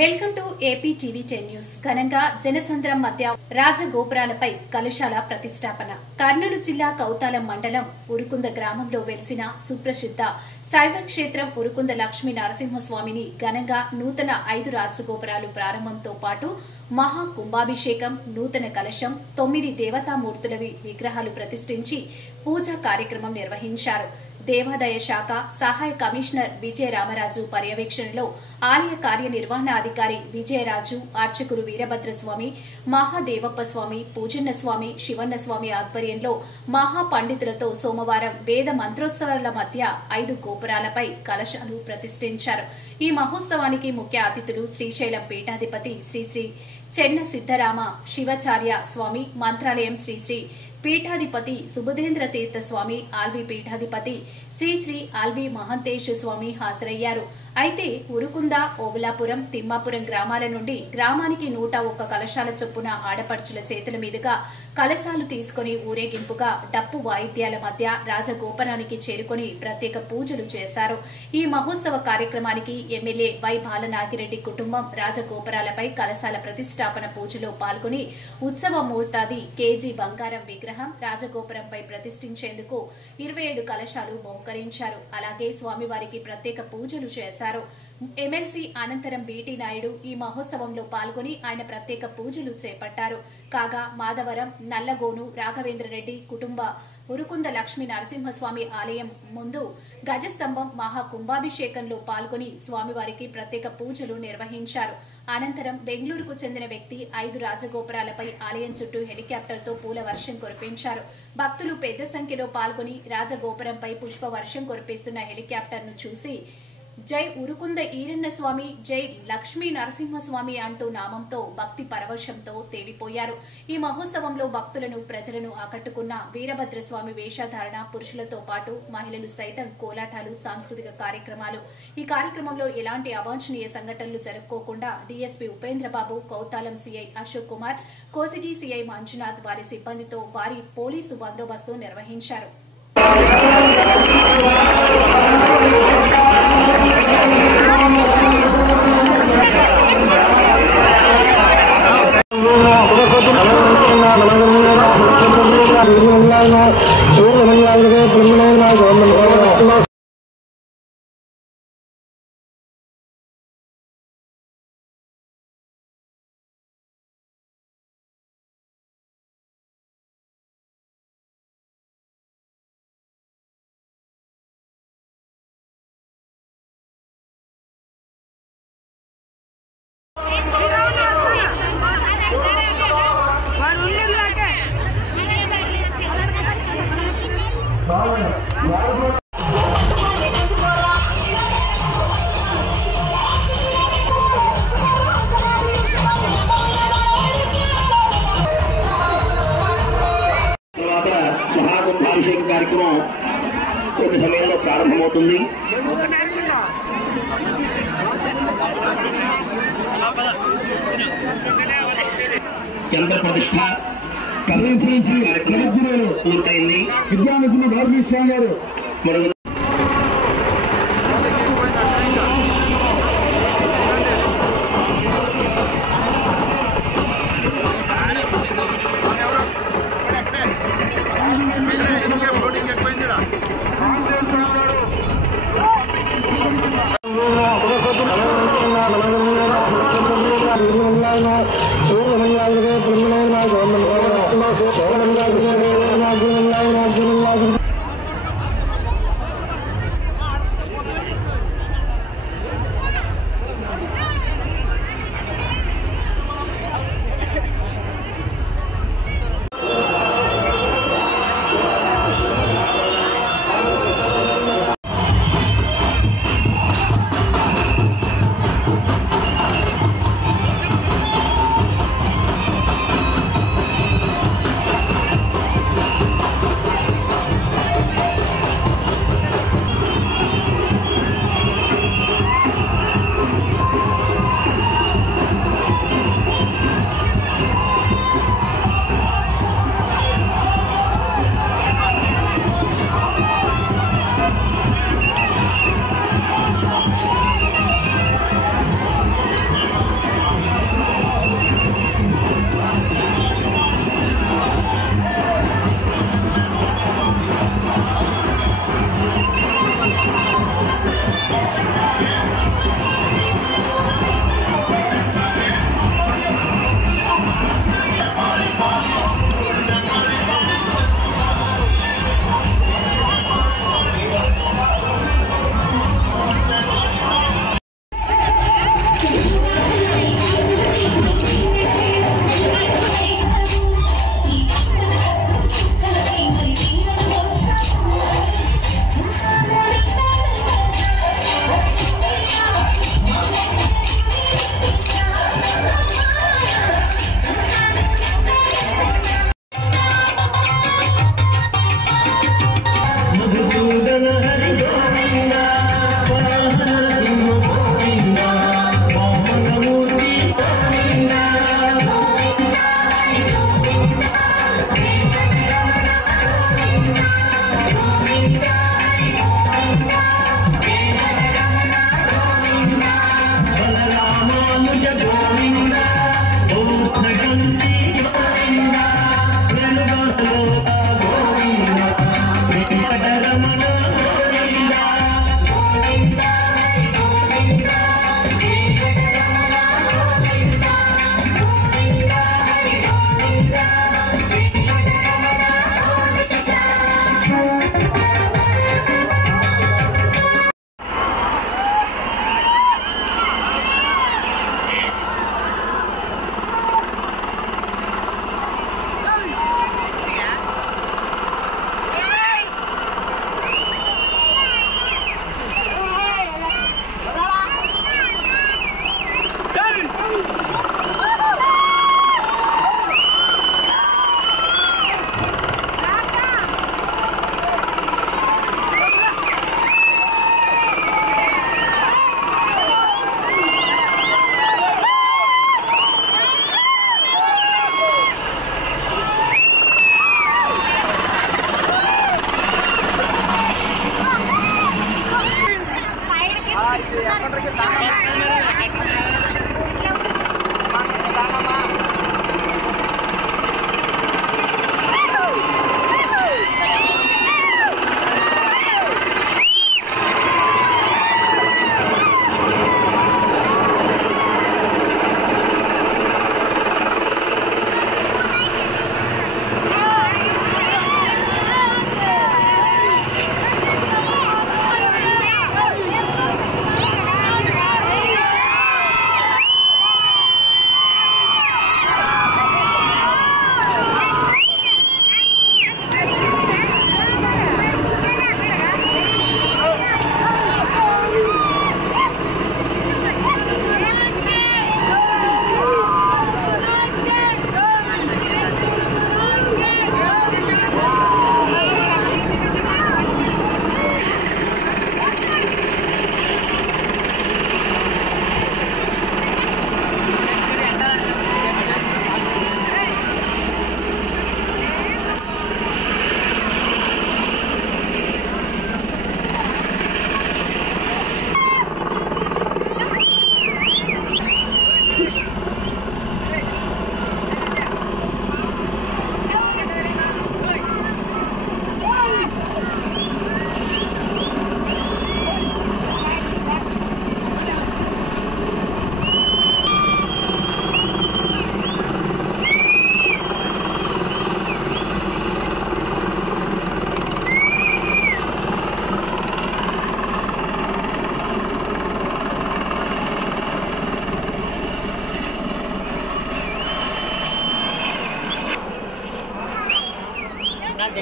Welcome to AP TV 10 news. ఘనంగా జనసంద్రం మధ్య రాజగోపురాలపై కలుషాల ప్రతిష్టాపన. కర్నూలు జిల్లా కౌతాలం మండలం ఉరుకుంద గ్రామంలో వెలిసిన సుప్రసిద్ధ శైవ క్షేత్రం ఉరుకుంద లక్ష్మీ నరసింహస్వామిని ఘనంగా నూతన 5 రాజగోపురాలు ప్రారంభంతో పాటు మహా కుంభాభిషేకం, నూతన కలశం, 9 దేవతామూర్తులవి విగ్రహాలు ప్రతిష్ఠించి పూజా కార్యక్రమం నిర్వహించారు. దేవాదాయ శాఖ సహాయ కమిషనర్ విజయరామరాజు పర్యవేక్షణలో ఆలయ కార్యనిర్వహణాధికారి విజయరాజు, అర్చకులు వీరభద్రస్వామి, మహాదేవప్ప స్వామి, పూజన్న స్వామి, శివన్న స్వామి ఆధ్వర్యంలో మహా పండితులతో సోమవారం వేద మంత్రోత్సవాల మధ్య 5 గోపురాలపై కలశాలు ప్రతిష్ఠించారు. ఈ మహోత్సవానికి ముఖ్య అతిథులు శ్రీశైలం పీఠాధిపతి శ్రీ శ్రీ చెన్న సిద్దరామ శివాచార్య స్వామి, మంత్రాలయం శ్రీ శ్రీ పీఠాధిపతి సుబుధేంద్ర తీర్థ స్వామి, ఆల్వి పీఠాధిపతి శ్రీ శ్రీ ఆల్వి మహంతేశ స్వామి హాజరయ్యారు. అయితే ఉరుకుంద, ఓబులాపురం, తిమ్మాపురం గ్రామాల నుండి గ్రామానికి 101 కలశాల చొప్పున ఆడపడుచుల చేతుల మీదుగా కలశాలు తీసుకుని ఊరేగింపుగా డప్పు వాయిద్యాల మధ్య రాజగోపురానికి చేరుకుని ప్రత్యేక పూజలు చేశారు. ఈ మహోత్సవ కార్యక్రమానికి ఎమ్మెల్యే వై బాలనాగిరెడ్డి కుటుంబం రాజగోపురాలపై కలశాల ప్రతిష్టాపన పూజలో పాల్గొని ఉత్సవ మూర్తాది కేజీ బంగారం విగ్రహం రాజగోపురంపై ప్రతిష్ఠించేందుకు 27 కలశాలు బహుకరించారు. అలాగే స్వామివారికి ప్రత్యేక పూజలు చేశారు. ఎమ్మెల్సీ అనంతరం బీటీ నాయుడు ఈ మహోత్సవంలో పాల్గొని ఆయన ప్రత్యేక పూజలు చేపట్టారు. కాగా మాధవరం, నల్లగోను రాఘవేంద్రరెడ్డి కుటుంబ ఉరుకుంద లక్ష్మీ నరసింహస్వామి ఆలయం ముందు గజస్తంభం మహా కుంభాభిషేకంలో పాల్గొని స్వామివారికి ప్రత్యేక పూజలు నిర్వహించారు. అనంతరం బెంగళూరుకు చెందిన వ్యక్తి 5 రాజగోపురాలపై ఆలయం చుట్టూ హెలికాప్టర్తో పూల వర్షం కురిపించారు. భక్తులు పెద్ద సంఖ్యలో పాల్గొని రాజగోపురంపై పుష్ప వర్షం కురిపిస్తున్న హెలికాప్టర్ను చూసి జై ఉరుకుంద ఈరన్న స్వామి, జై లక్ష్మీ నరసింహస్వామి అంటూ నామంతో భక్తి పరవశంతో తేలిపోయారు. ఈ మహోత్సవంలో భక్తులను, ప్రజలను ఆకట్టుకున్న వీరభద్రస్వామి వేషధారణ, పురుషులతో పాటు మహిళలు సైతం కోలాటాలు, సాంస్కృతిక కార్యక్రమాలు. ఈ కార్యక్రమంలో ఎలాంటి అవాంఛనీయ సంఘటనలు జరుపుకోకుండా DSP Upendrababu, Kowthalam CI Ashok Kumar, Kosigi CI Manjunath వారి సిబ్బందితో భారీ పోలీసు బందోబస్తు నిర్వహించారు. మహాకుంభాభిషేక కార్యక్రమం కొన్ని సమయంలో ప్రారంభమవుతుంది. యంత్ర ప్రతిష్ట పూర్తయింది. విద్యానిధులు భారతీస్వామి గారు మరొక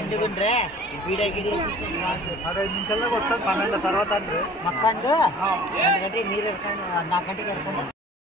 ఎందుకుంటే వీడికి 15 నిమిషాలకు వస్తుంది 12 తర్వాత అంటే మక్కండు ఎందుకంటే మీరు నాకంటే ఎరకుండా